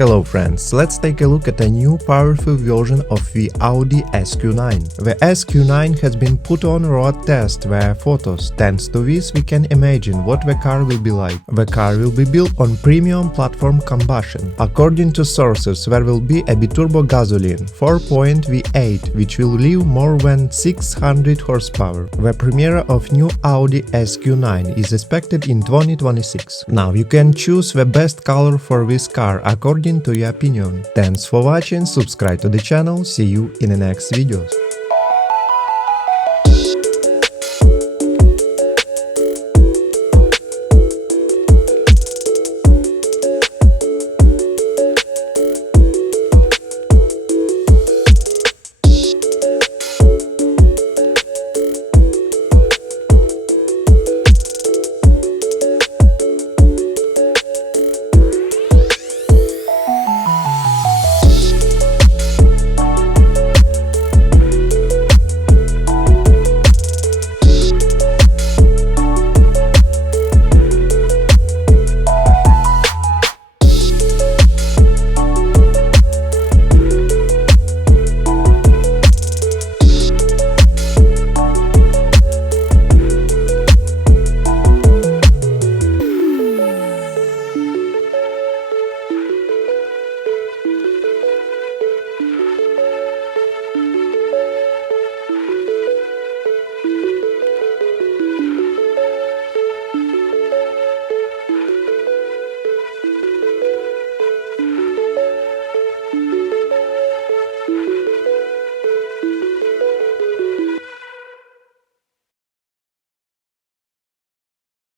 Hello friends, let's take a look at a new powerful version of the Audi SQ9. The SQ9 has been put on road test via photos. Thanks to this we can imagine what the car will be like. The car will be built on Premium Platform Combustion. According to sources, there will be a biturbo gasoline 4.0 V8 which will leave more than 600 horsepower. The premiere of new Audi SQ9 is expected in 2026. Now you can choose the best color for this car according to your opinion. Thanks for watching, subscribe to the channel, see you in the next videos.